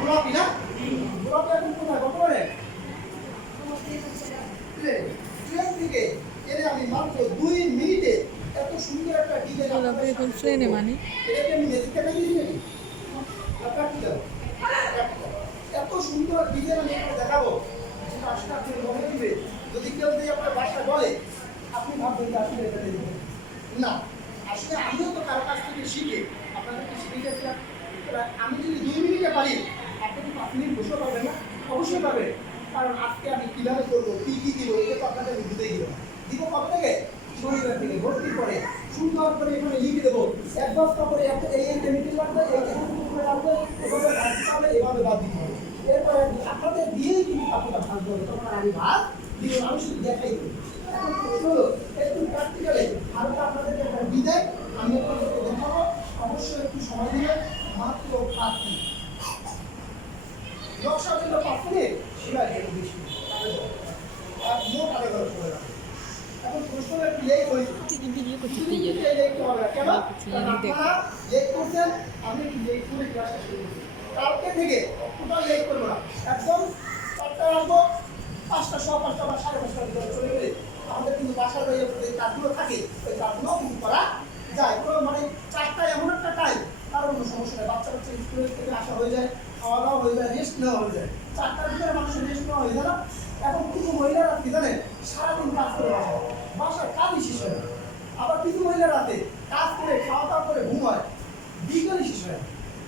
গোলাপি না? গোলাপি এখন কোথায় কত করে? ট্রেন থেকে এর আমি মাত্র 2 মিনিটে এত সুন্দর একটা ডিজাইন গোলাপি এখন ট্রেনে মানে এটাকে আমি মেসেজ টাকা দিয়েছি নাকি? প্র্যাকটিক্যাল এত সুন্দর ডিজাইন আমি একটা দেখাবো যেটা আসলে আপনি মনে দিবে যদি কেউ যদি আপনার বাসা বলে আপনি ভাববেন যে আসলে এটা দিবেন না। আসলে আমিও তো কারো কাছ থেকে শিখে আপনাদেরকে শিখেছিলাম। আমি যদি 2 মিনিটে পারি আপনি কি 5 মিনিট বসে পারবেন না? অবশ্যই পারবেন। কারণ আজকে আমি কীভাবে করবো কী কী দিব এটা তো আপনাদের আমি বুঝেই দিব কবে থেকে? শনিবার থেকে ভর্তির পরে সুন্দর করে এখানে লিখে দেবো এক বস্তা করে এই কেমিক্যাল লাগবে এই কেমিক্যাল করে লাগবে এভাবে ভাজতে হবে এভাবে বাদ দিতে হবে। এরপরে আপনাদের দিয়েই কিন্তু আপনারা ভাগ করবে তখন আমি ভাগ দিব আমি শুধু দেখাই দেবো। এখন প্রশ্ন হলো একটু প্র্যাকটিক্যালে হালকা আপনাদেরকে একটা বিদায় আমি আপনাদেরকে দেখাবো। অবশ্যই একটু সময় দিবেন মাত্র 5 মিনিট। নকশার জন্য 5 মিনিট সেলাই জন্য 20 মিনিট আর মোট আগে করে রাখবে। এখন প্রশ্ন একটু লেট হয়ে ভিডিও করতে লেট হবে কেন? আপনারা লেট করছেন আমি একটু লেট করে ক্লাসটা শুরু করছি। কালকে থেকে টোটাল লেট করবো না একদম 4টায় আসবো 5টা 5:15 বা 5:30টার ভিতরে চলে গেলে আমাদের কিন্তু বাসার বাইরে যে কাজগুলো থাকে ওই কাজগুলো কিন্তু করা যায়। কোনো মানে 4টায় এমন একটা টাইম কারো কোনো সমস্যা নেই। বাচ্চা স্কুল থেকে আসা হয়ে যায় খাওয়া দাওয়া হয়ে যায় রেস্ট নেওয়া হয়ে যায় 4টার ভিতরে মানুষের রেস্ট নেওয়া হয়ে যায় না। এখন কিছু মহিলারা কি জানেন সারাদিন কাজ করে বাসার কাজই শেষ হয় না। আবার কিছু মহিলা রাতে কাজ করে খাওয়া দাওয়া করে ঘুমায় বিকালই শেষ হয়।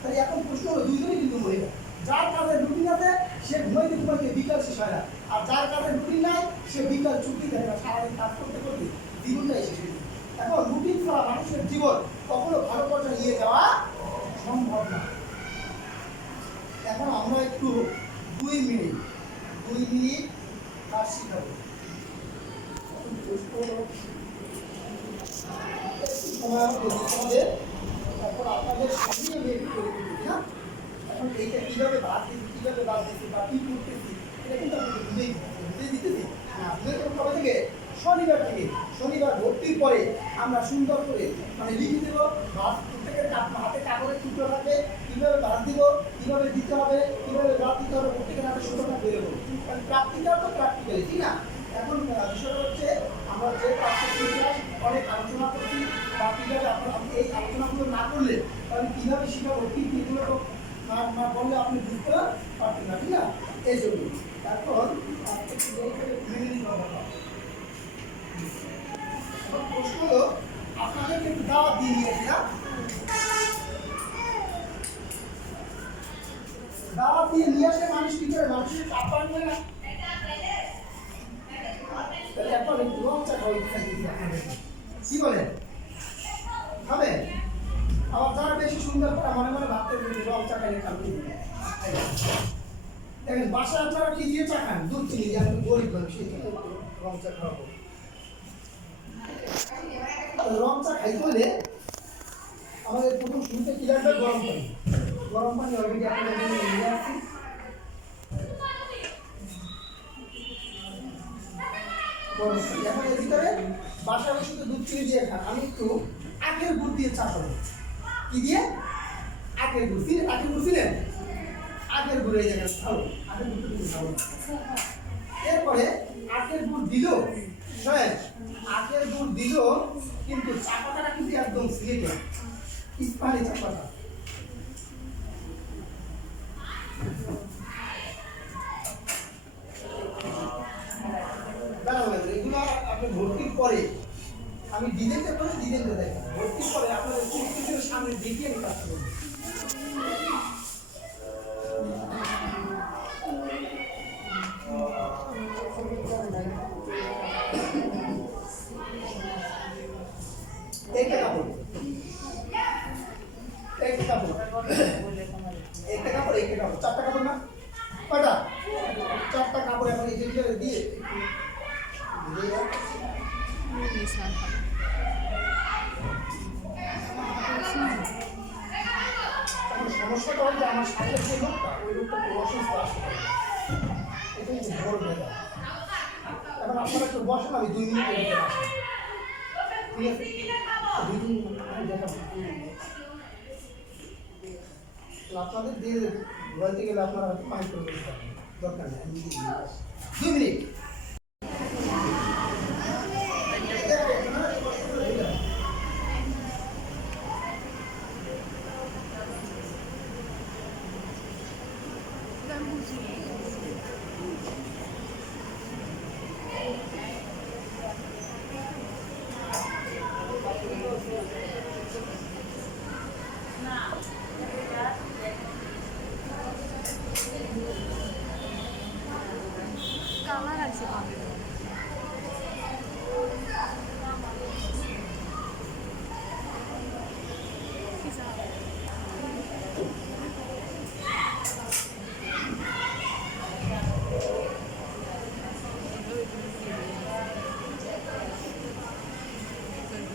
তাই এখন প্রশ্ন হলো দুইজনই কিন্তু মহিলা। যার কাজের রুটিন আছে সে ঘুমাইতে ঘুমাইতে বিকাল শেষ হয় না আর যার কাজের রুটিন নাই সে বিকাল ছুটি দেয় না সারাদিন কাজ করতে করতে জীবনটাই শেষ হয়ে যায়। এখন রুটিন ছাড়া মানুষের জীবন কখনো ভালো পর্যায়ে নিয়ে যাওয়া সম্ভব না। এখন আমরা একটু 2 মিনিট কাজ শিখাবো। এখন আপনাদের সামনে বের করে দিচ্ছি না। এখন এইটা কীভাবে বাদ দিচ্ছি বা কী করতেছি এটা কিন্তু আপনাকে বুঝে দিতেছি না। আপনাদের কবে থেকে? শনিবার ভর্তির পরে আমরা সুন্দর করে মানে লিখে দেবো বাদ প্রত্যেকের হাতে কাগজের টুকরো থাকবে কীভাবে বাদ দিব কীভাবে দিতে হবে কীভাবে বাদ দিতে হবে প্রত্যেকের হাতে সুন্দরটা বেরোবো। প্র্যাকটিক্যাল তো প্র্যাকটিক্যালি ঠিক না। এখন বিষয়টা হচ্ছে আমরা যে অনেক আলোচনা করছি বা কীভাবে আপনি এই আলোচনাগুলো না করলে আমি কীভাবে শিখাবো কী কীগুলো না বললে আপনি বুঝতে পারতেন না ঠিক না। এই জন্য এখন প্রশ্ন হলো আপনাদেরকে একটু দাওয়াত দিয়ে নিয়েছি না। দাওয়াত দিয়ে নিয়ে আসে মানুষ কি করে মানুষের আপ্যায়ন করে না। এখন একটু লঙ্কা কি বলেন খাবেন? আবার যারা বেশি সুন্দর করে মনে মনে ভাবতে লঙ্কা খাইলে খাবে। দেখেন বাসায় আপনারা কি দিয়ে চা খান? দুধ চিনি দিয়ে। আমি গরিব মানুষ রং চা খাওয়াবো। রং চা খাইতে হলে আমাদের প্রথম শুরুতে কি লাগবে? গরম পানি অলরেডি আপনাদের জন্য নিয়ে আসছি। এখন এর ভিতরে বাসায় বসে তো দুধ চিনি দিয়ে খান। আমি একটু আখের গুড় দিয়ে চা খাবো। কি দিয়ে? আখের গুড়। আখের গুড় ছিলেন? আখের গুড় এই জায়গায় খাবো। আখের গুড় দিয়ে খাবো। এরপরে আখের গুড় দিল হ্যাঁ আখের গুড় দিল কিন্তু চা পাতাটা কিন্তু একদম সিলেটে ইস্পানি চা পাতা। এগুলো আপনি ভর্তির পরে আমি ডিজাইনটা করে ডিজাইনটা দেখেন ভর্তির পরে আপনাদের কিছু সামনে দেখিয়ে আমি কাজ করবো। একটা কাপড় চারটা কাপড় না কয়টা? 4টা কাপড় এখন এই যে দিয়ে সমস্যাটা হচ্ছে আমার সাথে যে লোকটা ওই লোকটা অসুস্থ আসতে এটাই বড় ব্যাপার। এখন আপনারা একটু বসেন আমি 2 মিনিট ঠিক আছে 2 মিনিট আমি দেখাবো। আপনাদের দিয়ে বলতে গেলে আপনারা হয়তো পানি করে বসতে পারেন। দরকার নেই, আমি দিয়ে দিই। 2 মিনিট। কালার আছে পাবে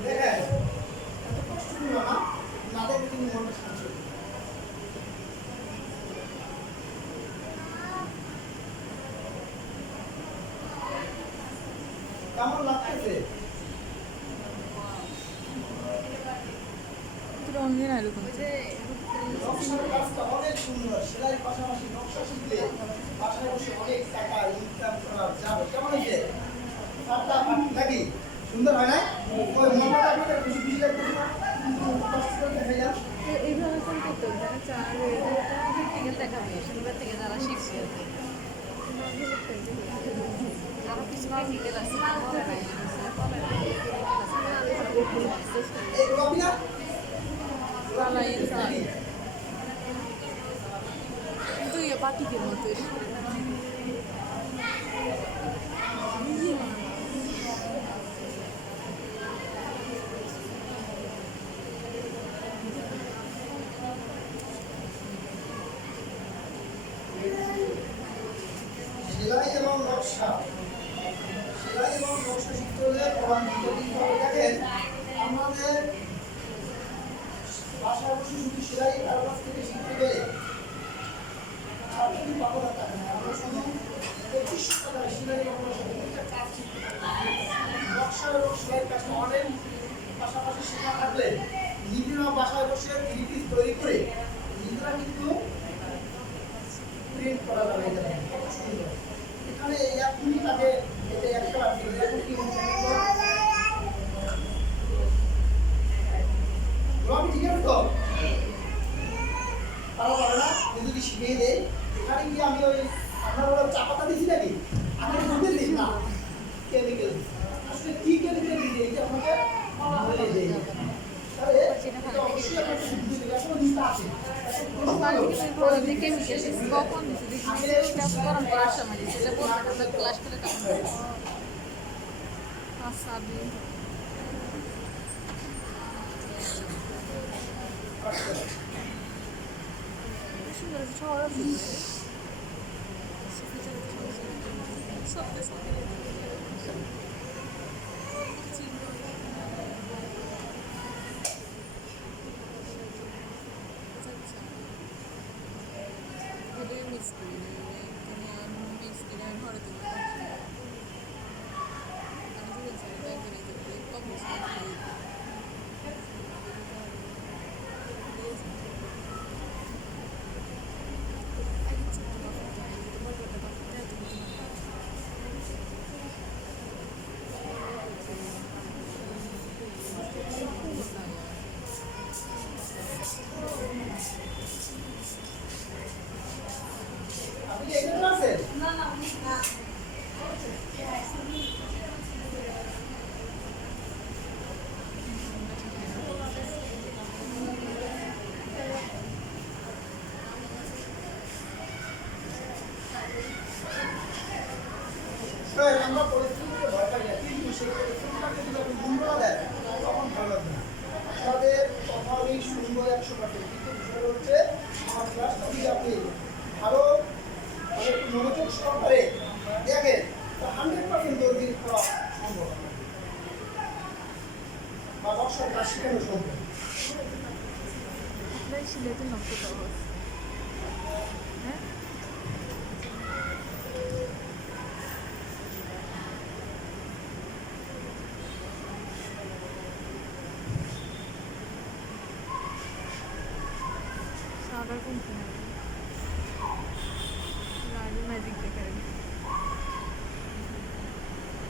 দেখেন, এত কষ্ট হলো না, না দেখে কিন্তু মনটা শান্ত হলো। কেমন লাগতেছে? রঙের আলু নকশার কাজটা অনেক সুন্দর। সেলাইয়ের পাশাপাশি নকশা শিখলে বাসায় বসে অনেক টাকা ইনকাম করা যাবে। কেমন হয়েছে? সাতটা নাকি সুন্দর হয় না? ওই মোবাইলটা আপনাদের খুশি খুশি লাগতেছে না? কষ্ট করে দেখা যায়। এইভাবে কোন করতে হবে যারা চার থেকে দেখাবে শুরুর থেকে যারা শিখছে আরো কিছু ডিটেল আছে এই গোলাপি না? কালাইয়ের চাল কিন্তু ইয়ে বাটিকের মতো সেলাই এবং নকশা, সেলাই এবং নকশা শিখতে হলে প্রধান দুটো দিন হবে। দেখেন, আমাদের বাসায় বসে শুধু সেলাই কারো কাছ থেকে শিখতে গেলে ছাত্রী পাবো না টাকা নেই। আমরা শুধু 2500 টাকায় সেলাই এবং নকশা দুইটা কাজ শিখতে পারি। নকশা এবং সেলাইয়ের কাজটা অনেক পাশাপাশি শেখা থাকলে নিজেরা বাসায় বসে 3 পিস তৈরি করে নিজেরা কিন্তু প্রিন্ট করা যাবে। এটা কত সুন্দর। এখানে 1 মিনিট আগে এটা একটা বাকি এখন কি আমি ঠিক আছে তো তারা বলে না যদি শিখিয়ে দেয় এখানে কি আমি ওই আপনার ওরা চা পাতা দিছি নাকি আমি দুধে দিই না কেমিক্যাল আসলে কি কেমিক্যাল দিই এটা আপনাকে বলে দেই তাহলে এটা অবশ্যই আপনাকে বুঝতে হবে আসলে নিতে আছে কখন গরম করার সময় সেটা বলতে ক্লাস করে তখন আচ্ছা সুন্দর শহর মিক্স করি মিক্স করে ঘরে তুলি কম আপনি কি এখানে আছেন না না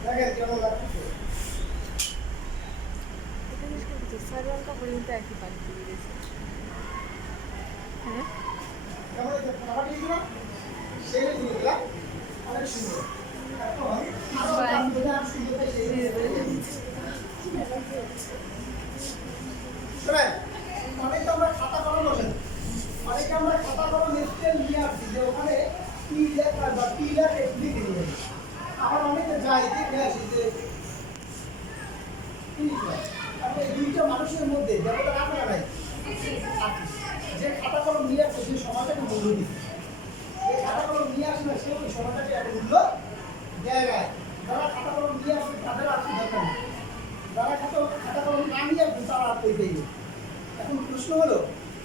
দেখেন কেমন লাগছে। সালোয়ার কাপড় কিন্তু একই পাড়ি দিয়ে দিয়েছে। হ্যাঁ কেমন লাগছে? ফাটাফাটি ছিল না? সেই দিনগুলা অনেক সুন্দর। এখন আরো আর সুন্দর শোনেন, অনেকে আমরা খাতা কলম বসেন, অনেকে আমরা খাতা কলম স্কেল নিয়ে আসছি যে ওখানে কি লেখা বা কি লেখা লিখে নিয়ে যাই। আবার অনেকে যাই দেখে আসি যে কি লিখে। আপনি এই দুইটা মানুষের মধ্যে দেবতা রাখা নাই, যে খাতা কলম নিয়ে আসছে সে সমাজটাকে মূল্য দিচ্ছে, যে খাতা কলম নিয়ে আসে না সে ওই সমাজটাকে একটা মূল্য দেয় না। যারা খাতা কলম নিয়ে আসছে তাদের আর কি দরকার নেই, যারা খাতা কলম না নিয়ে আসবে তারা আর পেয়ে। এখন প্রশ্ন হলো,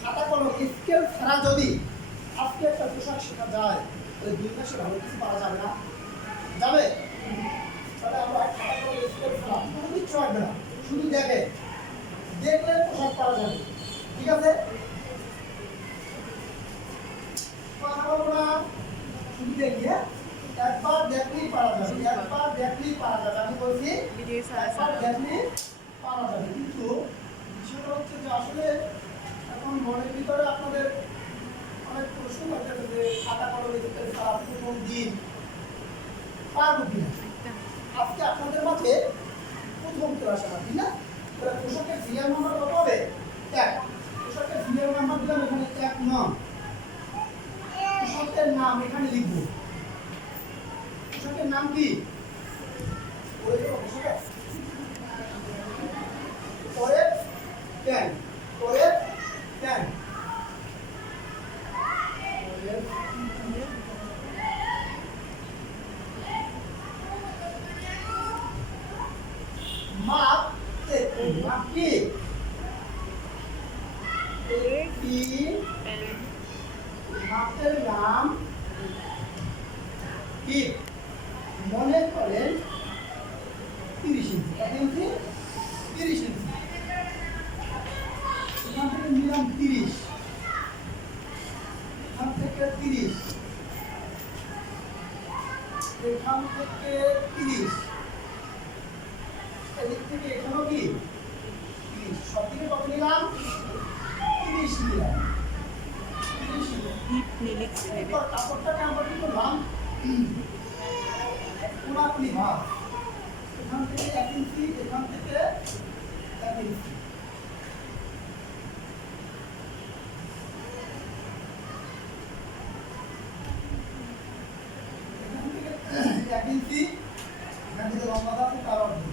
খাতা কলম স্কেল ছাড়া যদি আজকে একটা পোশাক শেখা যায় তাহলে 2 মাসে ভালো কিছু পাওয়া যাবে না? যাবে? তাহলে আমরা খাতা কলম স্কেল ছাড়া কোনো কিচ্ছু লাগবে না, শুধু দেখলে পোশাক পাওয়া যাবে। ঠিক আছে, কথা বলবো না, শুধু দেখি। একবার দেখলেই পারা যাবে, একবার দেখলেই পারা যাবে। আমি বলছি একবার দেখলেই পারা যাবে। কিন্তু বিষয়টা হচ্ছে যে আসলে এখন মনের ভিতরে আপনাদের অনেক প্রশ্ন থাকতে যে খাতা কলমে ছাড়া প্রথম দিন পারবো কিনা। আজকে আপনাদের মাঝে প্রথম ক্লাস আমার, ঠিক না? তাহলে পোশাকের সিরিয়াল নাম্বার কত হবে? 1। পোশাকের সিরিয়াল নাম্বার দিলাম এখানে 1 নং। পোশাকের নাম এখানে লিখবো। পোশাকের নাম কি? পরের প্যান্ট, পরের প্যান্ট, মাপ মাপ কি? মাপের নাম কি? মনে করেন 30 ইঞ্চি। কত ইঞ্চি? 30 ইঞ্চি। এখান থেকে নিলাম 30, এখান থেকে 30, এখান থেকে 30, এদিক থেকে এখানেও কি 30, সব থেকে কত নিলাম? 30 নিলাম। 30 নিলাম। কাপড়টাকে আমরা কি করলাম? কোনাকুনি ভাগ, এখান থেকে 1 ইঞ্চি, এখান থেকে 1 ইঞ্চি। এখান থেকে 1 ইঞ্চি, এখান থেকে লম্বাটা আছে তার অর্ধেক।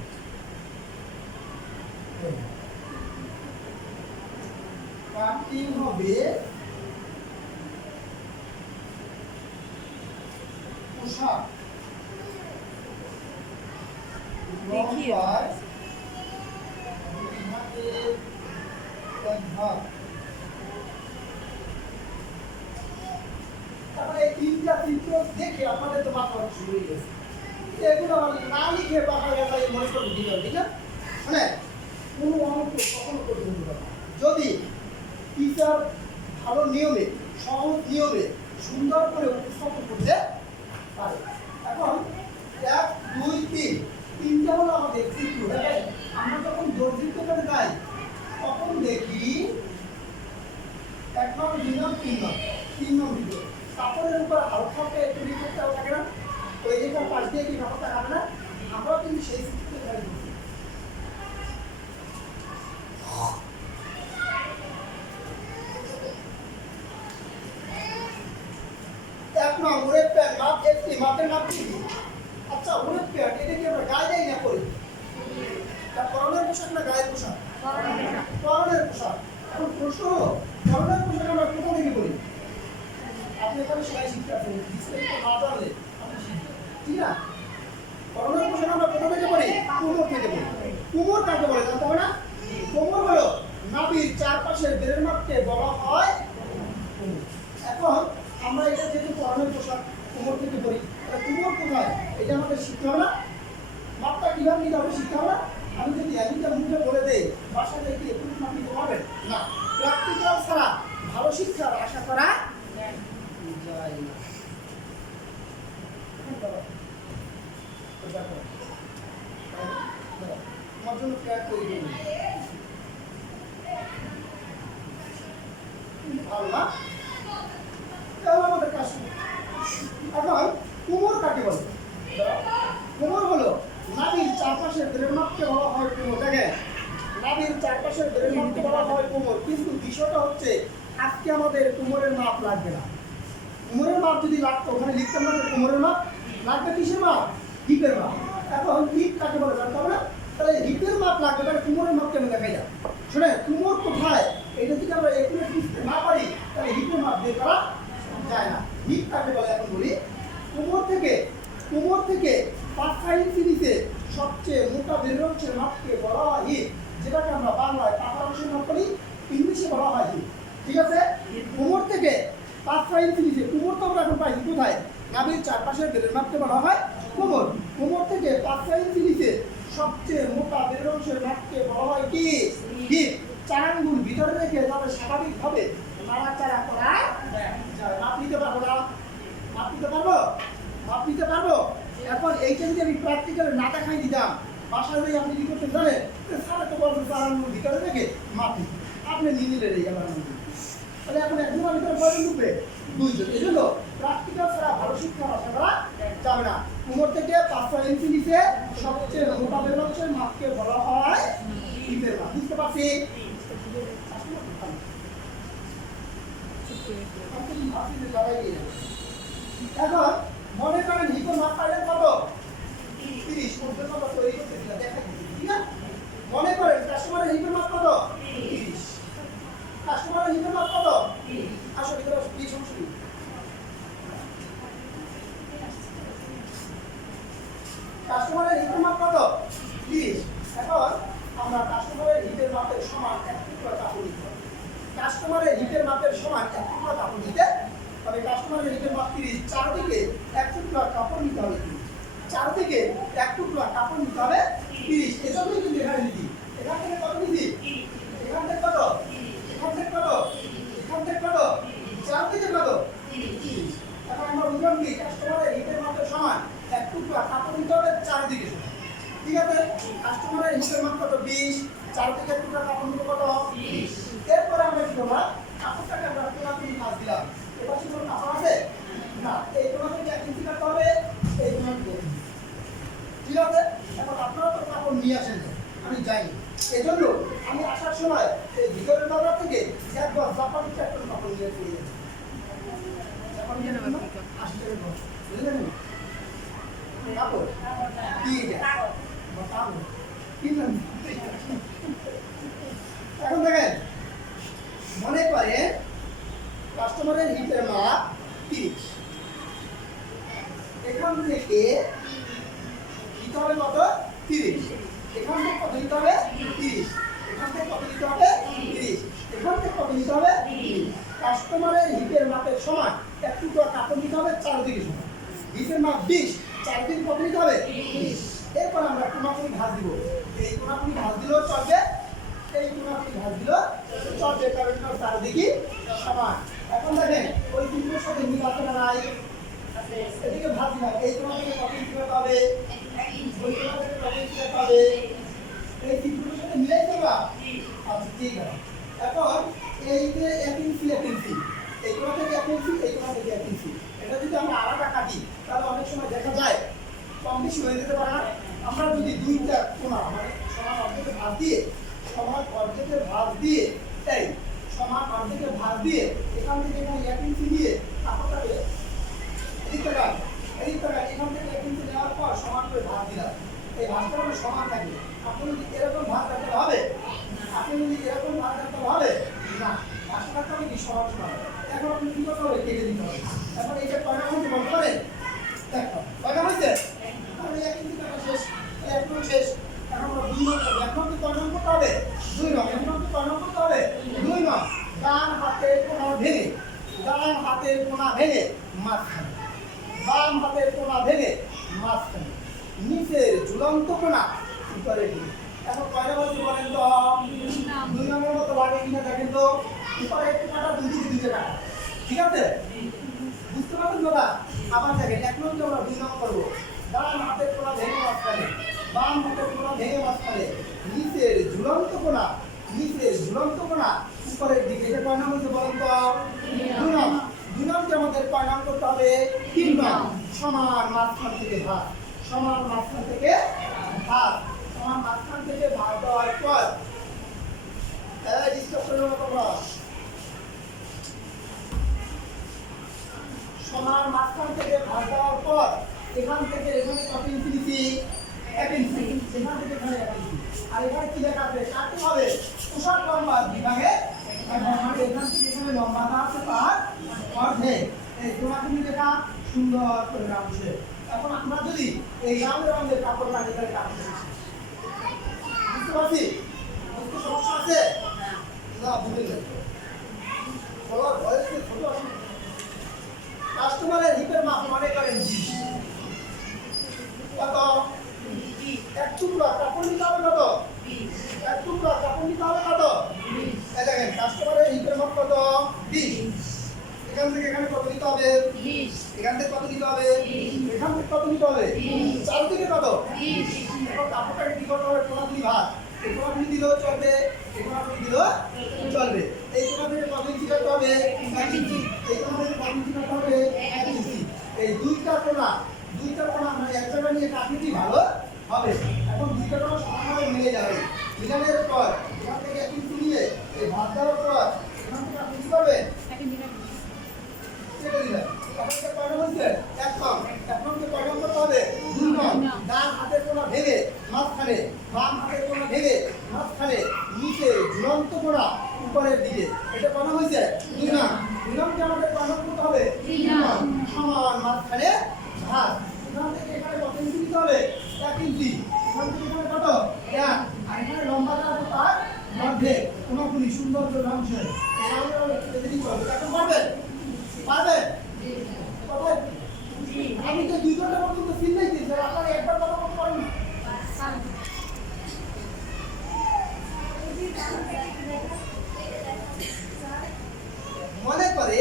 কাটিং হবে পোশাক লম্বায় 2 ভাগের 1 ভাগ। তারপরে এই 3টা চিত্র দেখে আপনাদের তো মাথা শুরু হয়ে গেছে, এগুলো না লিখে বাসায় গেলে মনে করতে দিল, ঠিক না? মানে কোনো অঙ্ক কখনো করতে দিতে পারে না যদি টিচার ভালো নিয়মে, সহজ নিয়মে সুন্দর করে উপস্থাপন করতে পারে। এখন 1 2 3, 3টা হলো আমাদের চিত্র। দেখেন আমরা যখন দর্জির দোকানে যাই তখন দেখি 1 নং 2 নং 3 নং, 3 নং ভিতরে কাপড়ের উপর হালকা একটু রিপোর্টটাও থাকে না, ওই রেখার পাশ দিয়ে কি কাপড়টা কাটে না, আমরাও কিন্তু সেই চিত্রতে গাড়ি করছি। 1 নং ওরের প্যান্ট মাপ 1টি, মাপের মাপ কি? আচ্ছা ওরের প্যান্ট এটা কি আমরা গায়ে দেই না করি? তা পরনের পোশাক না গায়ের পোশাক? পরনের পোশাক। এখন প্রশ্ন হলো পরনের পোশাক আমরা কোথা থেকে করি? আপনি এখানে সেলাই শিখতে আছেন, ডিসপ্লেটা না জানলে আপনি শিখবেন, ঠিক না? পরনের পোশাক আমরা কোথা থেকে করি? কোমর থেকে করি। কোমর কাকে বলে জানতে হবে না? কোমর হলো নাভির চারপাশের বেরের মাপকে বলা হয় কোমর। এখন আমরা এটা যেহেতু পরনের পোশাক কোমর থেকে করি, তাহলে কোমর কোথায় এটা আমাদের শিখতে হবে না? মাপটা কিভাবে নিতে হবে শিখতে হবে না? আমি যদি একটা মুখে বলে দেই বাসায় গিয়ে একটু মাপ নিতে পারবেন না। প্র্যাকটিক্যাল ছাড়া ভালো শিক্ষার আশা করা যায় না। ব্যাক করে দিন। ভালো না? তাহলে আমাদের কাজ শুরু। এখন কোমর কাকে বলে? কোমর হলো নাভির চারপাশের দ্রেণাকে বলা হয় কোমর। দেখেন, নাভির চারপাশের দ্রেণাকে বলা হয় কোমর, কিন্তু বিষয়টা হচ্ছে আজকে আমাদের কোমরের মাপ লাগবে না। কোমরের মাপ যদি লাগতো ওখানে লিখতাম না যে কোমরের মাপ লাগবে, কিসের মাপ? হিপের মাপ। এখন হিপ কাকে বলে জানতে হবে না? তাহলে হিপের মাপ লাগবে, তাহলে কোমরের মাপ কেন দেখাই যায়? শুনে, কোমর কোথায় এটা যদি আমরা একুরেট বুঝতে না পারি তাহলে হিপের মাপ বের করা যায় না। হিপ কাকে বলে এখন বলি। কোমর থেকে 5 ইঞ্চি নিচে সবচেয়ে মোটা দেহের অংশের মাপকে বলা হয় হিপ, যেটাকে আমরা বাংলায় পাখার অংশের মাপ করি, ইংলিশে বলা হয় হিপ। ঠিক আছে? কোমর থেকে 5 ইঞ্চি নিচে, কোমর তো আমরা এখন পাইছি কোথায়? নাভির চারপাশের দেহের মাপকে বলা হয় কোমর। কোমর থেকে 5 ইঞ্চি নিচে সবচেয়ে মোটা দেহের অংশের মাপকে বলা হয় কি? হিপ। 4 আঙ্গুল ভিতরে রেখে তবে স্বাভাবিকভাবে নাড়াচাড়া করা যায়। মাপ নিতে পারবো না? মাপ নিতে পারবো? মাপ নিতে পারবো? এখন এইটা যদি আমি প্র্যাকটিক্যালে না দেখাই দিতাম, বাসায় যাই আপনি কি করতেন জানেন? স্যার তো বলবেন 4 আঙ্গুল ভিতরে রেখে মাপ নিতে, আপনি নিয়ে নিলেন এই গেলাম। তাহলে এখন একজনের ভিতরে কয়জন ঢুকবে? 2 জন। এই জন্য প্র্যাকটিক্যাল ছাড়া ভালো শিক্ষা আশা করা যাবে না। কোমর থেকে 5 ইঞ্চি নিচে সবচেয়ে মোটা দেহের অংশের মাপকে বলা হয় হিপের মাপ। বুঝতে পারছি? এখন মনে করেন হিপের মাপ পাইলেন কত? 30। মধ্যে কত তৈরি করতে দিলা দেখা দিচ্ছি, ঠিক আছে? মনে করেন কাস্টমারের হিপের মাপ কত? 30। কাস্টমারের হিপের মাপ কত? আসো ভিতরে আসো, কি সমস্যা নেই। কাস্টমারের হিপের মাপ কত? 30। এখন আমরা কাস্টমারের হিপের মাপের সমান 1 টুকরা কাপড় নিতে হবে। কাস্টমারের হিপের মাপের সমান 1 টুকরা কাপড় নিতে তবে কাস্টমারের হিপের মাপ 30, চারদিকে 1 টুকরা কাপড় নিতে হবে। 30 চারদিকে 1 টুকরা কাপড় নিতে হবে 30। এজন্যই কিন্তু এখানে নিতি। এখান থেকে কত নিতি? এখান থেকে কত? এখান থেকে কত? এখান থেকে কত? চারদিকে কত? 30। এখন আমরা বুঝলাম কি কাস্টমারের হিপের মাপের সমান 1 টুকরা কাপড় নিতে হবে চারদিকে সমান। ঠিক আছে? কাস্টমারের হিপের মাপ কত? 20। চারদিকে 1 টুকরা কাপড় নিতে কত? 20। এরপরে আমরা কি করব? কাপড়টাকে আমরা কোনাকুনি ভাঁজ দিলাম। এবার কি কোনো কাপড় আছে? না। এই কোনা থেকে 1 ইঞ্চি কাটতে হবে, এই কোনা থেকে 1 ইঞ্চি। ঠিক আছে? এখন আপনারা তো কাপড় নিয়ে আসেন, আমি যাইনি। এজন্য আমি আসার সময় এই ভিতরের বাজার থেকে একবার জাপানি একটা কাপড় নিয়ে চলে যাই। জাপানি কেন 80 টাকা দাম। বুঝলেন? কাপড় দিয়ে যায়। কাপড় কিনলাম। এখন দেখেন, মনে করেন কাস্টমারের হিপের মাপ 30। এখান থেকে দিতে হবে কত? 30। এখান থেকে কত দিতে হবে? 30। এখান থেকে কত দিতে হবে? 30। এখান থেকে কত দিতে হবে? 30। কাস্টমারের হিপের মাপের সমান 1 টুকরা কাপড় দিতে হবে চারদিকে সমান। হিপের মাপ 20, চারদিকে কত দিতে হবে? 20। এরপর আমরা কোনাকুনি ভাঁজ দিব। এই কোনাকুনি ভাঁজ দিলেও চলবে, এই কোনাকুনি ভাঁজ দিলেও চলবে, কারণ এটা চারদিকে সমান। এখন দেখেন ওই দুটোর সাথে মিল আছে না নাই? এদিকে ভাঁজ দিলাম, এই কোনা থেকে কত দিতে হবে? ওই কোনা থেকে কত দিতে হবে? এই তিনগুলোর সাথে মিলাই দেবা। আচ্ছা, ঠিক আছে। এখন এই যে 1 ইঞ্চি 1 ইঞ্চি, এই কোনা থেকে 1 ইঞ্চি, এই কোনা থেকে 1 ইঞ্চি, এটা যদি আমরা আলাদা কাটি তাহলে অনেক সময় দেখা যায় কম বেশি হয়ে যেতে পারে না? আমরা যদি 2টা কোনা মানে সমান অর্ধেকে ভাঁজ দিয়ে এই সমান অর্ধেকে ভাঁজ দিয়ে এখান থেকে এখানে 1 ইঞ্চি নিয়ে কাপড়টাকে এদিক থেকে এখান থেকে 1 ইঞ্চি নেওয়ার পর সমান করে ভাঁজ দিলাম। এই ভাঁজটা মানে সমান থাকে। আপনি যদি এরকম ভাঁজ রাখতে হবে, আপনি যদি এরকম ভাঁজ রাখতে হবে না, ভাঁজটা রাখতে হবে কি সমান সমান। এখন আপনি কি করতে হবে? কেটে দিতে হবে। এখন এইটা কয়টা হয়েছে বলতে পারেন? দেখো কয়টা হয়েছে? তাহলে 1 ইঞ্চি কাটা শেষ, একদম শেষ। এখন আমরা 2 নং করবো। এখন তো কয় নং করতে হবে? 2 নং। এখন তো কয় নং করতে হবে? 2 নং। ডান হাতের কোনা ভেঙে, ডান হাতের কোনা ভেঙে মাঝখানে, বাম হাতের কোনা ভেঙে মাঝখানে, নিচের ঝুলন্ত কোনা উপরে দিকে। এখন কয়টা বলতে বলেন তো? 2 নম্বর মতো লাগে কিনা দেখেন তো। উপরে একটু কাটা, দুই দিকে 2টা কাটা। ঠিক আছে? বুঝতে পারছেন দাদা? আবার দেখেন 1 নম্বর আমরা 2 নম্বর করবো। ডান হাতের কোনা ভেঙে মাঝখানে, বাম হাতের কোনা ভেঙে মাঝখানে, নিচের ঝুলন্ত কোনা, নিচের ঝুলন্ত কোনা উপরের দিকে। এটা কয় নাম হচ্ছে বলেন তো? 2 নাম। 2 নামকে আমাদের কয় নাম করতে হবে? 3 নাম। সমান মাঝখান থেকে ভাগ, সমান মাঝখান থেকে ভাগ, সমান মাঝখান থেকে ভাগ দেওয়ার পর ডিসকাস করে নেবো তোমরা। সমান মাঝখান থেকে ভাগ দেওয়ার পর এখান থেকে এখানে কত ইঞ্চি নিচ্ছি? 1 ইঞ্চি। এখান থেকে এখানে 1 ইঞ্চি। আর এখানে কি লেখা আছে? কাটতে হবে পোশাক লম্বা বিভাগে, মানে এখান থেকে এখানে লম্বাটা আছে তার অর্ধেক। এই কোনাকুনি লেখা সুন্দর করে রাখছে। এখন আমরা যদি এই রাউন্ডের রাউন্ডের কাপড় কাটি তাহলে কাটতে বুঝতে পারছি? বুঝতে সমস্যা আছে? না বুঝতে গেছে বলার ভয়েসে ছোট আছে। কাস্টমারের হিপের মাপ মনে করেন 20। কত? 1 টুকরা কাপড় নিতে হবে কত? 1 টুকরা কাপড় নিতে হবে কত? এই দেখেন কাস্টমারের হিপের মাপ কত? 20। এখান থেকে এখানে কত নিতে হবে? 20। এখান থেকে কত নিতে হবে? 20। এখান থেকে কত নিতে হবে? 20। চারদিকে কত? 20। এখন কাপড়টাকে কি করতে হবে? কোনাগুলি ভাগ। এই কোনাগুলি দিলেও চলবে, এই কোনাগুলি দিলেও চলবে। এই কোনা থেকে কত ইঞ্চি করতে হবে? 1 ইঞ্চি। এই কোনা থেকে কত ইঞ্চি করতে হবে? 1 ইঞ্চি। এই দুইটা কোনা আমরা এক জায়গায় নিয়ে কাটলে কি ভালো হবে? এখন দুইটা কোনা সমানভাবে মিলে যাবে। মিলানোর পর এখান থেকে 1 ইঞ্চি নিয়ে এই ভাগ দেওয়ার পর এখান থেকে আপনি কি করবেন? কেটে দিলেন। আপনাকে কয় নাম হচ্ছে? 1 নাম। 1 নামকে কয় নাম করতে হবে? 2 নাম। ডান হাতের কোনা ভেঙে মাঝখানে, বাম হাতের কোনা ভেঙে মাঝখানে, নিচে ঝুলন্ত কোনা উপরের দিকে। এটা কয় নাম হয়েছে? 2 নাম। 2 নামকে আমাদের কয় নাম করতে হবে? 3 নাম। সমান মাঝখানে ভাগ। এখান থেকে এখানে কত ইঞ্চি দিতে হবে? 1 ইঞ্চি। এখান থেকে এখানে কত? 1। আর এখানে লম্বাটা আছে তার অর্ধেক। কোনাগুলি সুন্দর করে রাখছেন। এই আমরা কেটে দিতে হবে। এখন পারবেন? পারবেন? পারবেন? আমি তো 2 ঘন্টা পর্যন্ত ফিল নাই দিয়েছি, আপনারা একবার কথা বলতে পারেন না। মনে করে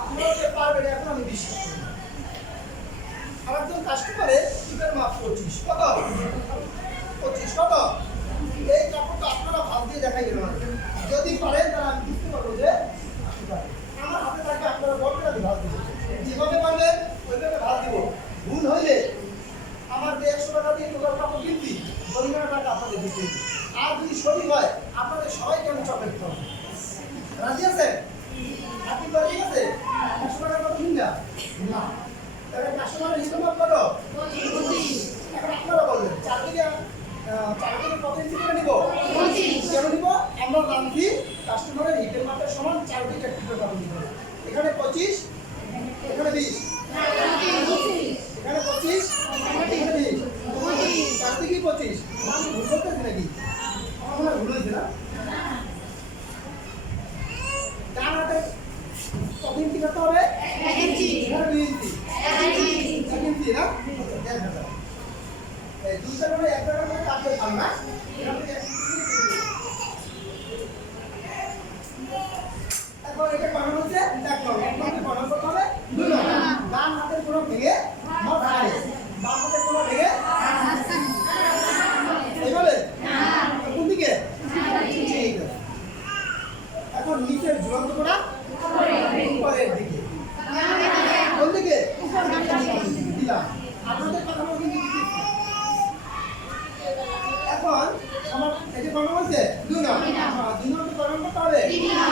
আপনারা যে পারবেন এখন আমি বিশ্বাস করি। আর একজন কাস্টমারের টিপের মাপ 25। কত? 25। কত? এই কাপড়টা আপনারা ভাব দিয়ে দেখাই গেল না। যদি পারেন তাহলে আমি বুঝতে পারবো যে আপনি পারেন। আমার হাতে থাকে আপনারা বলটা দিয়ে ভাব দিবেন। যেভাবে পারবেন ওইভাবে ভাব দিব। ভুল হইলে আমার যে 100 টাকা দিয়ে তোলার কাপড় কিনছি ওই টাকা আপনাদের দিতে হবে। আর যদি সঠিক হয় আপনাদের সবাইকে আমি চকলেট খাবো। রাজি আছেন? আপনি রাজি আছে? 100 টাকা কত কিনলা? না। তাহলে কাস্টমারের হিসাব কত? 25। এখন আপনারা বলবেন চারদিকে কত ইঞ্চি করে নিব? 25। কেন নিব? আমরা জানছি কাস্টমারের হিটের মাপের সমান চারদিকে একটু কাপড় নিতে হবে। এখানে 25, এখানে 20। এখানে 25, এখানে 20। চারদিকে 25। আমি ভুল করতেছি নাকি? আমার মনে হয় ভুল হয়েছে না? ডান হাতে কত ইঞ্চি করতে হবে? 1 ইঞ্চি। এখানে 2 ইঞ্চি। 1 ইঞ্চি না? এই দুইটা করে এক জায়গা করে কাটলে ভালো না? এখান থেকে 1 ইঞ্চি কেটে দিন। এখন এটা কখন হচ্ছে? 1 নাম। 1 নামকে কখন করতে হবে? 2 নাম। ডান হাতের কোনা ভেঙে মাঝখানে, বাম হাতের কোনা ভেঙে এইভাবে? কোন দিকে? ঠিক আছে। এখন নিচের ঝুলন্ত কোনা উপরের দিকে। কোন দিকে? দিলাম। আপনাদের কথা মতো কিন্তু দিচ্ছি। এখন আমার এই যে কত বলছে? 2 নাম। 2 নামকে কখন করতে হবে? 3 নাম।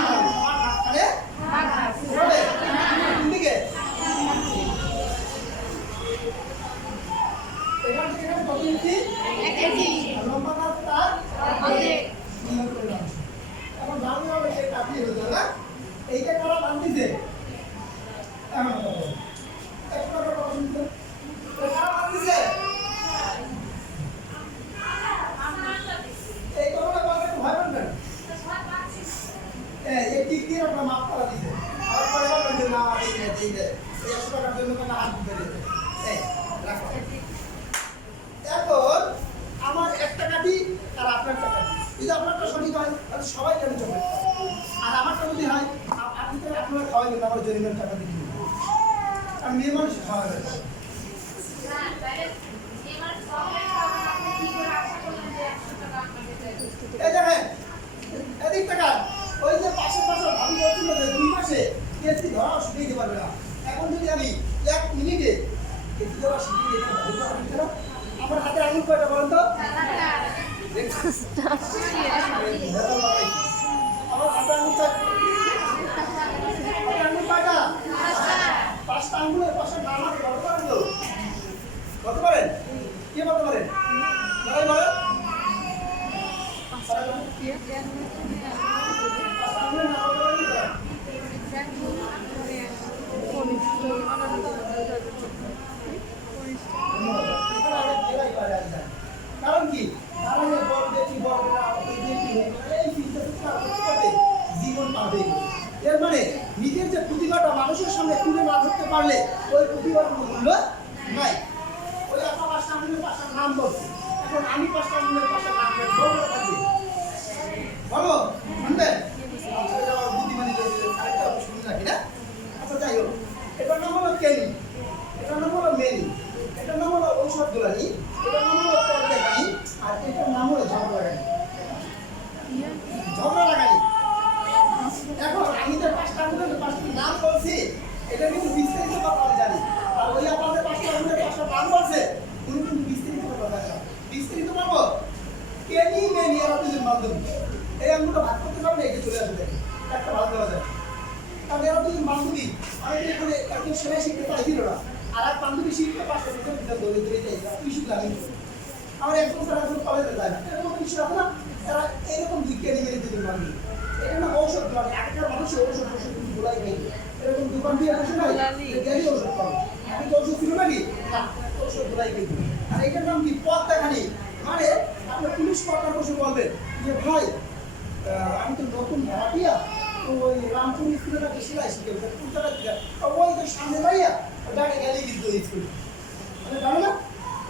আর মাঝখানে হবে? কোন দিকে? এখান থেকে এখানে কত ইঞ্চি? 1 ইঞ্চি। লম্বাটা তার অর্ধেক। এখন জানতে হবে যে কাটি হতো না? এইটা কারা বান্ধিছে? এমন কথা বলো। একটা কথা শুনতে। কারা বান্ধিছে? এই কথাটা বলতে ভয় পাবেন? এই টিক দিয়ে আপনার মাপ করা দিছে। আর পরে বলবেন যে না এই যে 100 টাকার জন্য কোনো হাত দিতে দিতে। এই রাখো। এখন আমার একটা কাটি আর আপনার টাকা যদি আপনারটা সঠিক হয় তাহলে সবাই কেন চলে আর আমারটা যদি হয় আপনি তো আপনারা খাওয়াবেন আমার জরিমানার টাকা দিয়ে দিবেন আর মেয়ে মানুষ খাওয়াবে এই দেখেন এদিক তাকান ওই যে পাশে ভাবি বলছিল যে দুই মাসে কেসি ধরা শিখিয়ে পারবে না এখন যদি আমি 1 মিনিটে কেসি ধরা শিখিয়ে দিতে পারি আমার হাতে আঙুল কয়টা বলেন তো আমার হাতে আঙুল কয়টা 5টা আঙুলের পাশে নাম আছে বলতে পারেন তো বলতে পারেন কে বলতে পারেন সবাই বলেন কারণ কি কারণ বড় দেখি বড় জীবন পাবে এর মানে নিজের যে প্রতিভাটা মানুষের সামনে তুলে না ধরতে পারলে ওই প্রতিভার কোনো মূল্য নাই ওই আপনার 5টা আঙুলের পাশার নাম বলছে এখন আমি 5টা আঙুলের পাশার নাম বলবো থাকবে বলো শুনবেন বুদ্ধিমানী আরেকটা শুনে রাখি না আচ্ছা যাই হোক এটার নাম হলো কেনি এটার নাম হলো মেনি এটার নাম হলো ঔষধ গোলানি এটার নাম হলো পর্দাগানি আর এটার নাম হলো ঝগড়া লাগানি এখন আমি যে 5টা আঙুলের 5টা নাম বলছি এটা কিন্তু বিস্তারিত কথা আমি জানি আর ওই আপনাদের 5টা আঙুলের 5টা নাম বলছে উনি কিন্তু বিস্তারিত কথা জানেন বিস্তারিত পাবো কেনি মেনি আর দুজন বান্ধবী এই আঙুলটা ভাগ করতে পারলে এটা চলে আসবে একটা ভাগ দেওয়া যায় কারণ এরা দুজন বান্ধবী আমি এখানে একজন সেলাই শিখতে পাইছিল না আর এক বান্ধবী শিখতে 5টা বছর ভিতরে দৌড়ে দৌড়ে যাই তুই শিখলে আমি আমার একজন স্যার একজন কলেজে যায় এরকম কিছু আছে না তারা এরকম কেনি মেনি দুজন বান্ধবী এটা না ঔষধ মানে একটা মানুষের ঔষধ কিন্তু বলাই নেই এরকম দোকান দিয়ে বসে নাই গেলি ঔষধ পাবো আমি তো ঔষধ ছিল নাকি না ঔষধ বলাই কিন্তু আর এটার নাম কি পদ্মাখানি মানে আপনার পুলিশ কর্তার বসে বলবেন যে ভাই আমি তো নতুন ভাড়াটিয়া তো ওই রামপুর স্কুলে নাকি সেলাই শিখে পুরোটা দিকে ওই তো সামনে ভাইয়া ডাকে গেলেই কিন্তু স্কুল মানে জানো না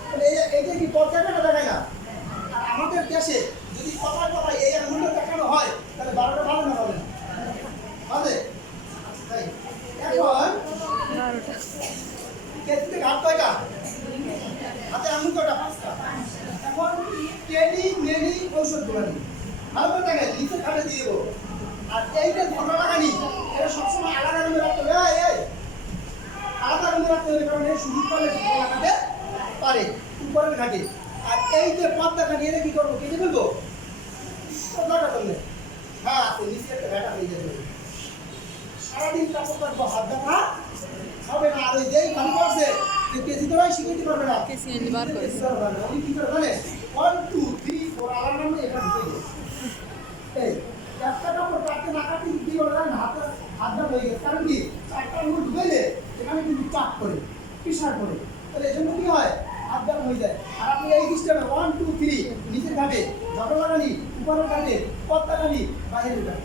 তাহলে এইটা কি পদ্মাখানা দেখায় না আর আমাদের দেশে যদি কথায় কথায় এই আঙুলটা দেখানো হয় তাহলে 12টা ভালো না হবে না হবে তাই এখন কেটে হাত কয়টা হাতে আঙুল কয়টা 5টা এখন কেনি মেনি ঔষধ গোলানি ভালো করে দেখেন নিচে খাটে দিয়ে দেবো আর এইটা ঝগড়া লাগানি এটা সবসময় আলাদা রুমে রাখতে হবে আলাদা রুমে রাখতে হবে কারণ এই সুযোগ পালে ঝগড়া লাগাতে পারে উপরের ঘাটে আর এই যে পদ্মা ঘাটি এটা কি করবো কেটে ফেলবো পদ্মাটা করলে হ্যাঁ নিচে একটা ঘাটা হয়ে যাবে সারাদিন কাপড় কাটবো হাত দেখা হবে না আর ওই যেই খালি করছে কেসি তোরাই শিখাইতে পারবে না কেসি এনে বার করে উনি কি করে জানে 1 2 3 4 আলার নামে এটা ঢুকে গেছে এই একটা কাপড় কাটতে না কাটতে কি করে জানেন হাতটা হয়ে গেছে কারণ কি 4টা আঙুল ঢুকাইলে এখানে কিন্তু চাপ করে পিসার করে তাহলে এজন্য কি হয় হাতটা হয়ে যায় আর আপনি এই সিস্টেমে 1 2 3 নিচের ঘাটে ঝগড়া লাগানি উপরের ঘাটে পদ্মাখানি বাইরের ঘাটে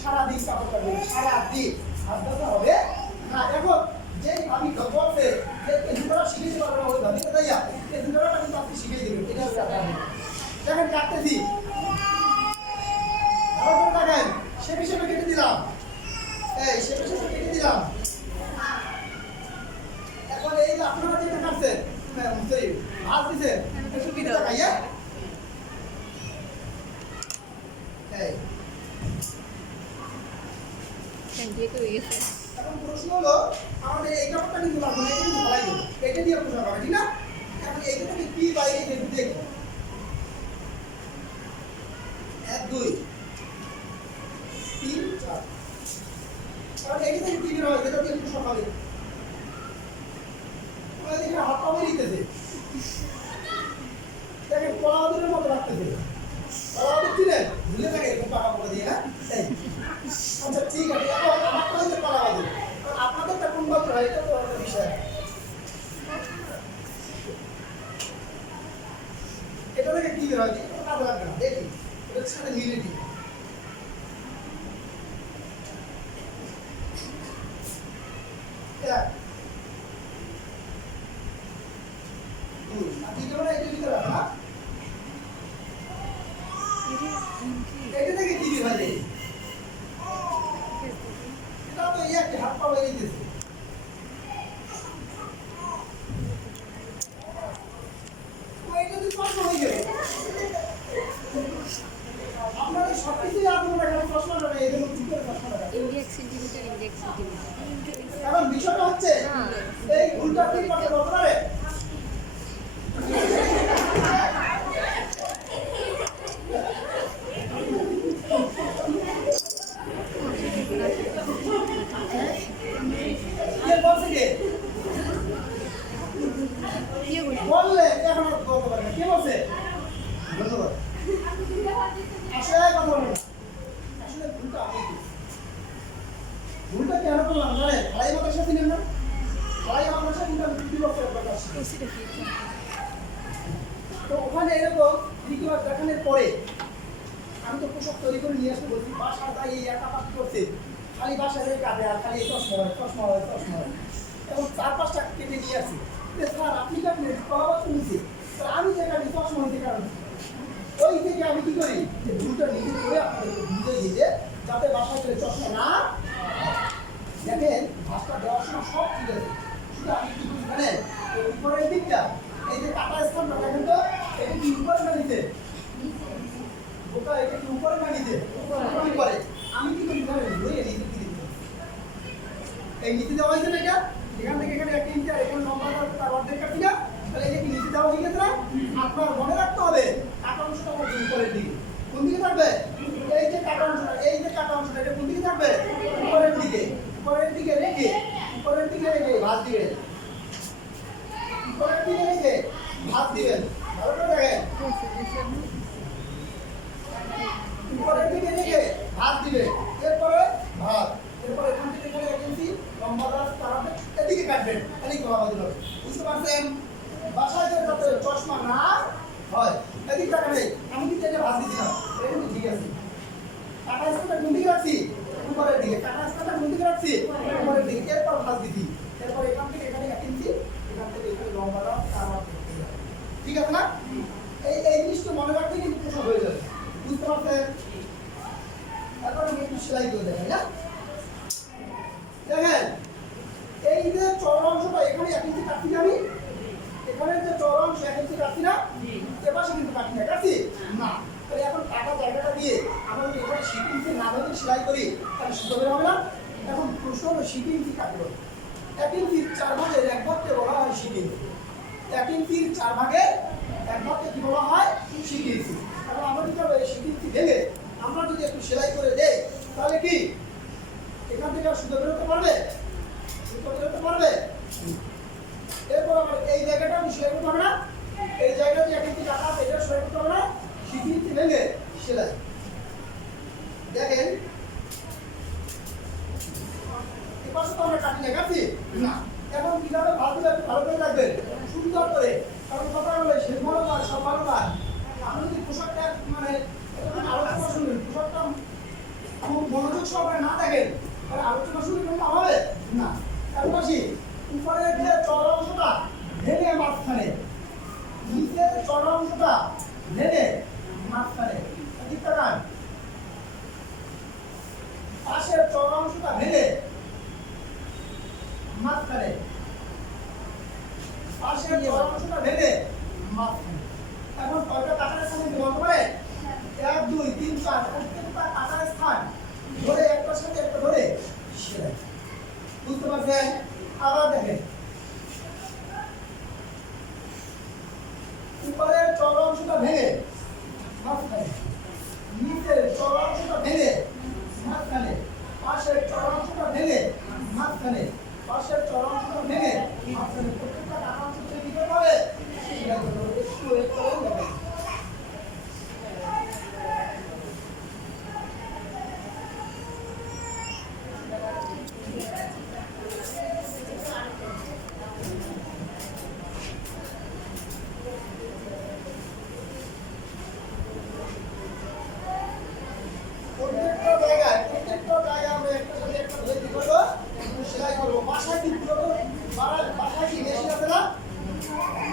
সারাদিন কাপড় কাটবে সারাদিন হাতটা হবে না এখন যেই ভাবি বলছে যে কেজুরা শিখেতে পারবে না ওই ভাবিকে তাইয়া কেজুরা কিন্তু আপনি শিখিয়ে দেবেন এটা হচ্ছে আপনার দেখেন কাটতেছি ভালো করে দেখেন শেপে শেপে কেটে দিলাম এই শেপে শেপে কেটে দিলাম এখন এই যে আপনারা যেটা কাটছেন সরি ভাত দিছেন একটু কেটে দেখাইয়া এই এখন প্রশ্ন হলো আমাদের এই কাপড়টা কিন্তু লাগবে না এটা কিন্তু ভালাই দেবো এটা দিয়ে পোশাক হবে ঠিক না এখন এইটাকে কি বাইরে একটু দেখবো 1 2 3 4 কারণ এইটা থেকে কি বের হয় যেটা দিয়ে পোশাক হবে ওই দেখে হাত পা বেরিয়েছে দেখেন কলাবাদের মতো রাখতেছে কলাবাদের চিনেন ভুলে থাকে এরকম পাকা পোকা দিয়ে না এই আচ্ছা ঠিক আছে এখন আপনাদের কলাবাদের আপনাদেরটা কোন বাদ হয় এটা তো একটা বিষয় এটা থেকে কি বের হয় এটা কাজে লাগবে না দেখি এটার সাথে মিলে দিই আপনি যেমন এটা ভিতরে রাখা এটা থেকে কি বের হয় এটা তো একটা হাত পা বেরিয়ে দিয়েছে এটা তো পাঁচ হয়ে যাবে এখন বিষয়টা হচ্ছে এই ভুলটা কি করতে বলতে পারে? কে বলছে কে? বললে এখন আর বলতে পারবে না। কে বলছে? ধন্যবাদ। আসলে কথা বলবো না। আসলে ভুলটা আমি করেছি। ভুলটা কেন করলাম জানেন? ভাই আমাদের সাথে নেন না? ভাই আমার সাথে কিন্তু আমি 2 বছর একবার আসছি। তো ওখানে এরকম দ্বিতীয়বার দেখানোর পরে আমি তো পোশাক তৈরি করে নিয়ে আসতে বলছি, বাসা তাই এই একা পাখি করছে, খালি বাসায় এই কাঁদে আর খালি চশমা হয়। এবং 4-5টা কেটে নিয়ে আসছি। স্যার আপনি কাটলেন, বাবা শুনেছি, আমি যে কাটি চশমা হইতে কারণ ওই থেকে আমি কি করি যে ভুলটা নিজে করে আপনাদেরকে বুঝে দিতে, যাতে বাসায় গেলে চশমা না দেখেন। ভাষটা দেওয়ার সময় সব ঠিক আছে, শুধু আমি কি করি জানেন? উপরের দিকটা এই যে কাটা স্থানটা দেখেন তো, এটা কি উপরে না নিতে? ওটা এটা কি উপরে না নিতে? উপরে। আমি কি করি জানেন? ধরে নিতে কি দিতে, এই নিচে দেওয়া হয়েছে না, এটা এখান থেকে এখানে 1 ইঞ্চি আর এখানে লম্বা তার অর্ধেক কাটি না, তাহলে এটা কি নিচে দেওয়া হয়ে গেছে না? আপনার মনে রাখতে হবে কাটা অংশটা আমার উপরের দিকে। কোন দিকে থাকবে? এই যে কাটা অংশটা এটা কোন দিকে থাকবে? উপরের দিকে রেখে ভাঁজ দিবেন। উপরের দিকে রেখে ভাঁজ দিবেন। ভালো করে দেখেন, উপরের দিকে রেখে ভাঁজ দিবেন। এরপরে ভাঁজ, এরপরে এখান থেকে এখানে 1 ইঞ্চি লম্বা তারাতে এদিকে কাটবেন। এদিকে ভাঁজ দিবেন। বুঝতে পারছেন? বাসায় যাতে চশমা না হয় এদিকে টাকা নেই। আমি কিন্তু এটা ভাঁজ দিচ্ছিলাম, এটা কিন্তু ঠিক আছে। কাটা স্থানটা কোন দিকে রাখছি? উপরের দিকে। কাটা স্থানটা কোন দিকে রাখছি? উপরের দিকে। এরপর ভাঁজ দিচ্ছি। এরপর এখান থেকে এখানে 1 ইঞ্চি, এখান থেকে এখানে লম্বা তারা ঠিক আছে না? এই জিনিসটা মনে রাখতে কিন্তু পোশাক হয়ে যাবে। বুঝতে পারছেন? এখন আমি একটু সেলাই করে দেখাই না? দেখেন এই যে চওড়া অংশটা এখানে 1 ইঞ্চি কাটছি আমি, এখানে যে চওড়া অংশ 1 ইঞ্চি কাটছি না, এ পাশে কিন্তু কাটছি না, কাটছি না। তাহলে এখন কাটা জায়গাটা দিয়ে আমরা যদি এখানে 7 ইঞ্চি না ধরে সেলাই করি তাহলে সুন্দর হবে না? এখন প্রশ্ন হলো 7 ইঞ্চি কাটবো। 1 ইঞ্চির 4 ভাগের 1 ভাগকে বলা হয় 7 ইঞ্চি। 1 ইঞ্চির 4 ভাগের 1 ভাগকে কি বলা হয়? 7 ইঞ্চি। এখন আমরা যদি 7 ইঞ্চি ভেঙে আমরা যদি একটু সেলাই করে দেই তাহলে কি এখান থেকে আর সুতো বেরোতে পারবে? সুতো বেরোতে পারবে? এরপর আবার এই জায়গাটা আমি সেলাই করতে হবে না? এই জায়গাটা 1 ইঞ্চি কাটা আছে, এটা সেলাই করতে হবে না? 7 ইঞ্চি ভেঙে সেলাই। দেখেন এই পাশে তো আমরা কাটি না, কাটছি না। এখন কিভাবে ভালো করে রাখবেন সুন্দর করে, কারণ কথা হলো সে ভালো না সব ভালো না। আপনি যদি পোশাকটা মানে আলোচনা শুনবেন, পোশাকটা খুব মনোযোগ সহকারে না দেখেন তাহলে আলোচনা শুরু করতে হবে না। এখন আসি উপরের যে চওড়া অংশটা ভেঙে মাঝখানে, নিচের চওড়া অংশটা ভেঙে মাঝখানে, ঠিক আছে? পাশের চওড়া অংশটা ভেঙে মাঝখানে, পাশের চওড়া অংশটা ভেঙে মাঝখানে। এখন কয়টা কাটার স্থান বলতে পারে? 1 2 3 4 প্রত্যেকটা কাটার স্থান ধরে একটার সাথে একটা ধরে সেলাই। বুঝতে পারছেন? আবার দেখেন উপরের চওড়া অংশটা ভেঙে মাঝখানে, নিচের চওড়া অংশটা ভেঙে মাঝখানে, পাশের চওড়া অংশটা ভেঙে মাঝখানে, পাশের চওড়া অংশটা ভেঙে মাঝখানে। প্রত্যেকটা কাটা অংশ থেকে কি করতে হবে? সেলাই করতে হবে। একটু দেখেন প্রত্যেকটা জায়গায় আমরা একটা সাথে একটা ধরে কি করবো? সেলাই করবো। বাসায় কি বাসায় কি মেশিন আছে না?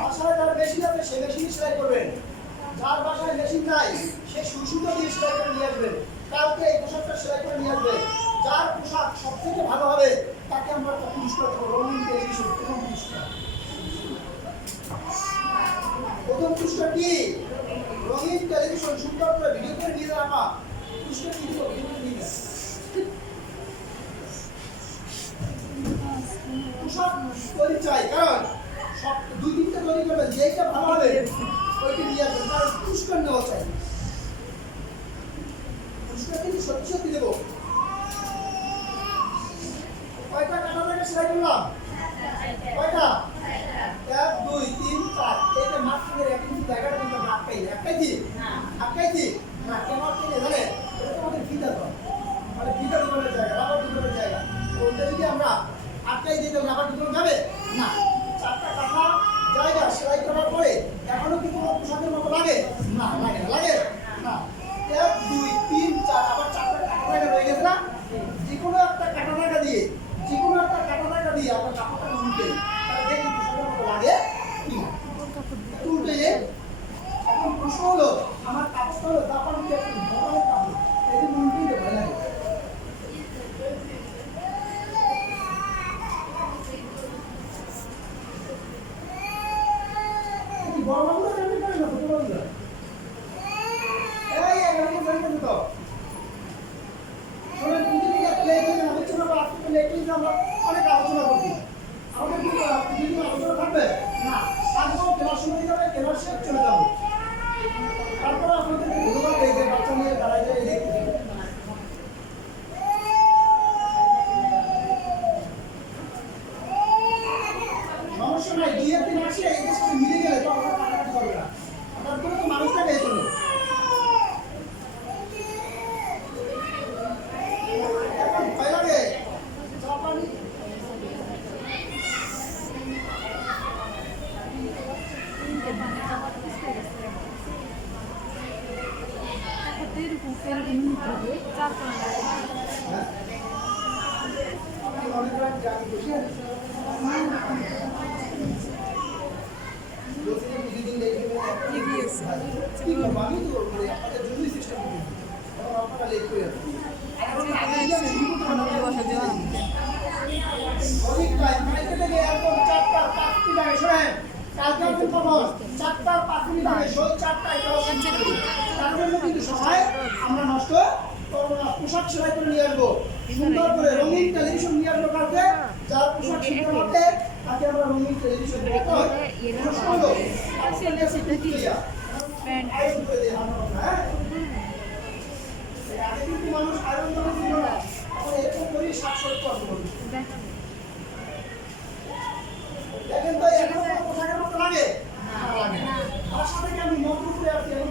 বাসায় যার মেশিন আছে সে মেশিন সেলাই করবেন। যার বাসায় মেশিন নাই সে সুতো দিয়ে সেলাই করে নিয়ে আসবেন। কালকে এই পোশাকটা সেলাই করে নিয়ে আসবে। যার পোশাক সবথেকে ভালো হবে তাকে আমরা পুরস্কার দেবো। রঙিন টেলিভিশন প্রথম পুরস্কার কি? রঙিন টেলিভিশন সুন্দর করে ভিডিও করে নিয়ে যাওয়া পুরস্কার কি দিব? ভিডিও নিয়ে পোশাক তৈরি চাই, কারণ সব দুই তিনটা তৈরি করবেন, যেইটা ভালো হবে ওইটা নিয়ে আসবেন, কারণ পুরস্কার নেওয়া চাই। পুরস্কার কিন্তু সত্যি সত্যি দেবো। কয়টা কাটা থেকে সেলাই করলাম? কয়টা? 1 2 3 4। এইটা মাঝখানের এক ইঞ্চি জায়গাটা কিন্তু আটকাইছি না, কেন আটকাইলে জানেন? এটা তোমাদের ফিতা দাও, মানে ফিতা দোকানের জায়গা, রাবার দোকানের জায়গা। ওইটা যদি আমরা আটকাই দিই তাহলে রাবার দোকান যাবে না। 4টা কাটা জায়গা সেলাই করার পরে এখনো কি কোনো পোশাকের মতো লাগে না? লাগে না। 1 2 3 4, আবার 4টা কাটা জায়গা রয়ে গেছে না? যে কোনো একটা কাটা জায়গা দিয়ে আমরা কাপড়টা উল্টে তাহলে দেখি পোশাকের মতো লাগে কি না। উল্টে এখন প্রশ্ন হলো, আমার কাপড়টা হলো জাপান দিয়ে একটু বড় কাপড়, এই যে উল্টে দেবো না, বড় বাবুরা জানতে পারে না, ছোট বাবুরা এই এখানে জানতে তো শোনেন। পৃথিবীতে প্লেট নিয়ে আলোচনা বা আজকে প্লেট নিয়ে আমরা অনেক আলোচনা করছি। আমাদের কি পৃথিবীতে আলোচনা থাকবে না, থাকবো খেলার সময় যাবে, খেলার শেষ চলে যাবো। তারপরে আপনাদের ধন্যবাদ, এই যে বাচ্চা নিয়ে দাঁড়ায় যায় দেখতে সমস্যা নাই। 2 আর 3 আসে এদের সাথে মিলে গেলে তো আমরা কাটাকাটি করবে না, হঠাৎ করে তো মানুষটা পেয়ে চলে। এখন ভয় লাগে জাপানি অনেক জানি বসে আমি তো আপনাদের জন্যই চেষ্টা করি, আপনারা লেট করে অনেক টাইম কালকে থেকে একদম 4টা 5 মিনিট আগে শোনেন, কালকে আমি খবর 4টা 5 মিনিট আগে সই 4টা এটা হচ্ছে তার জন্য কিন্তু সময় আমরা নষ্ট করবো না। পোশাক সেলাই করে নিয়ে আসবো, সুন্দর করে রঙিন টেলিভিশন নিয়ে আসবো কালকে, যার পোশাক সুন্দর হবে তাকে আমরা রঙিন টেলিভিশন দেবো। আয়োজন করে দিই আমরা, হ্যাঁ আগে কিন্তু মানুষ আয়োজন করে ছিল না, আমরা এরকম করি 60-70 অর্থ করি। দেখেন তো এখন পোশাকের মতো লাগে না, তার সাথে কি আমি নতুন করে আসছি, আমি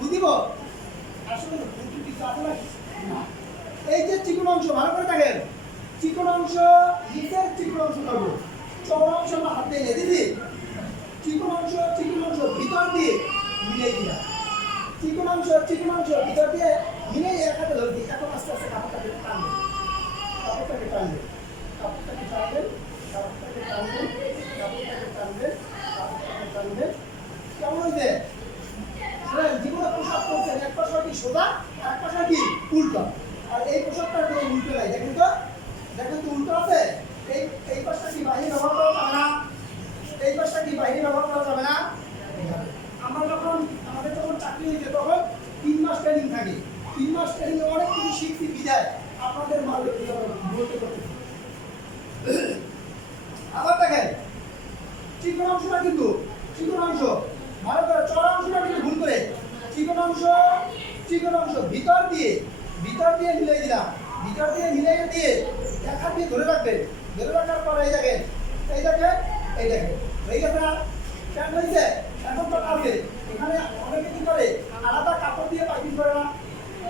বুঝিব আসলে এই যে চিকন অংশ ভালো করে থাকেন, চিকন অংশ নিচের চিকন অংশ করবো, চওড়া অংশ আমরা হাত দিয়ে দিদি, চিকন অংশ ভিতর দিয়ে মিলিয়ে দিলাম, চিকন অংশ ভিতর দিয়ে মিলিয়ে এক হাতে ধরে দিই। এখন আস্তে আস্তে কাপড়টাকে টানবেন, কেমন হয়েছে? জীবনে পোশাক করছেন, এক পাশে কি সোজা আর এক পাশে কি উল্টো, আর এই পোশাকটা কোনো উল্টো নাই। দেখেন তো উল্টো আছে। এই পাশটা কি বাহিরে ব্যবহার করা যাবে না? এই পাশটা কি বাহিরে ব্যবহার করা যাবে না? আমাদের যখন চাকরি হয়েছে তখন 3 মাস ট্রেনিং থাকে, 3 মাস ট্রেনিং অনেক কিছু শিখতে বিদায় আপনাদের মাল বলতে করতে। আবার দেখেন চিকন অংশটা কিন্তু ভালো করে, চড়া অংশটা কিন্তু ভুল করে, চিকন অংশ ভিতর দিয়ে মিলাই দিলাম, ভিতর দিয়ে মিলাই দিয়ে দেখা দিয়ে ধরে রাখবেন, ধরে রাখার পর এই দেখেন হয়ে গেছে না? কেন হয়েছে? এখন তো কাটবে, এখানে অনেকে কি করে আলাদা কাপড় দিয়ে পাইপিং করে না,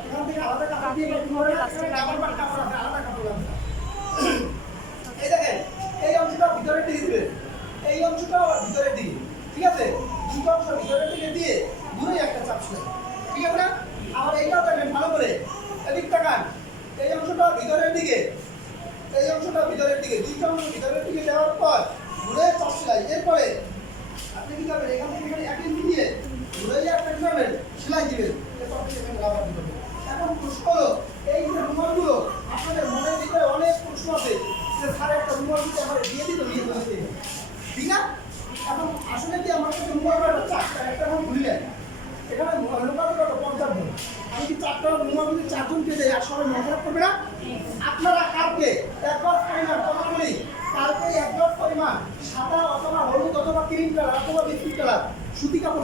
এখান থেকে আলাদা কাপড় দিয়ে পাইপিং করে না, কাপড় আছে আলাদা কাপড় লাগবে না। এই দেখেন এই অংশটা ভিতরের দিকে দিবেন, এই অংশটা ভিতরের দিকে, ঠিক আছে? দুটো অংশ ভিতরের দিকে দিয়ে দূরে একটা চাপ ছিল, ঠিক আছে না? আবার এইটাও দেখেন ভালো করে, এদিক তাকান, এই অংশটা ভিতরের দিকে, দুইটা অংশ ভিতরের দিকে দেওয়ার পর ঘুরে চাপ সেলাই। এরপরে আপনি কি করবেন? এখান থেকে এক ইঞ্চি দিয়ে ঘুরে একটা কি করবেন? সেলাই দিবেন। এরপর এখানে রাবার দিবেন। এখন প্রশ্ন হলো, এই যে রুমালগুলো আপনাদের মনের ভিতরে অনেক প্রশ্ন আছে যে স্যার একটা রুমাল দিতে আমার দিয়ে দিত, ঠিক না? এখন আসলে কি আমার কাছে রুমাল একটা এখন ভুললেন, এখানে রুমাল কত 50 জন, আমি কি 4টা রুমাল যদি 4 জনকে দেয় আর সবাই মজা করবে না? আপনারা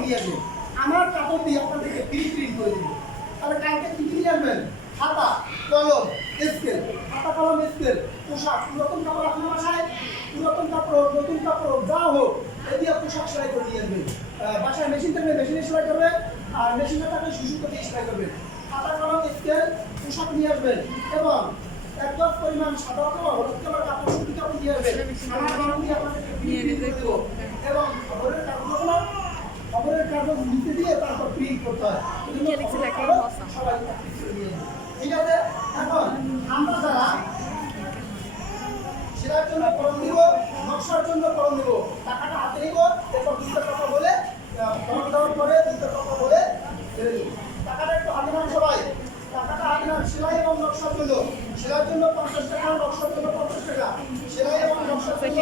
নিয়ে আসবেন। আমার কাপড় দিয়ে আপনাদেরকে প্রিন্ট করে দেবো। তাহলে কালকে কি নিয়ে আসবেন? খাতা, কলম, স্কেল, খাতা, কলম, স্কেল, পোশাক, পুরাতন কাপড় আপনার বাসায়, পুরাতন কাপড়, নতুন কাপড়, যা হোক, এই দিয়ে পোশাক সেলাই করে নিয়ে আসবেন। বাসায় মেশিন থাকলে মেশিনে সেলাই করবেন, আর মেশিন না থাকলে সুসুতো দিয়ে সেলাই করবেন। খাতা, কলম, স্কেল, পোশাক নিয়ে আসবেন এবং এক গ্লাস পরিমাণ সাদা কাপড়, হলুদ কালার কাপড়, সুতি কাপড় নিয়ে আসবেন। আমার কলম দিয়ে আপনাদেরকে প্রিন্ট করে দেবো এবং খবরের কাগজগুলো খবরের কাগজ নিতে দিয়ে তারপর প্রিন্ট করতে হয়। সবাই ঠিক আছে। এখন আমরা যারা সেটার জন্য কলম নিব, নকশার জন্য কলম নিব, টাকাটা হাতে নিব, এরপর 200 টাকা বলে কলম দেওয়ার পরে 200 টাকা বলে ছেড়ে দেব। টাকাটা একটু হাতে নেন সবাই, টাকাটা হাতে নেন। সেলাই এবং নকশার জন্য, সেলাইয়ের জন্য 50 টাকা, নকশার জন্য 50 টাকা, সেলাই এবং নকশার জন্য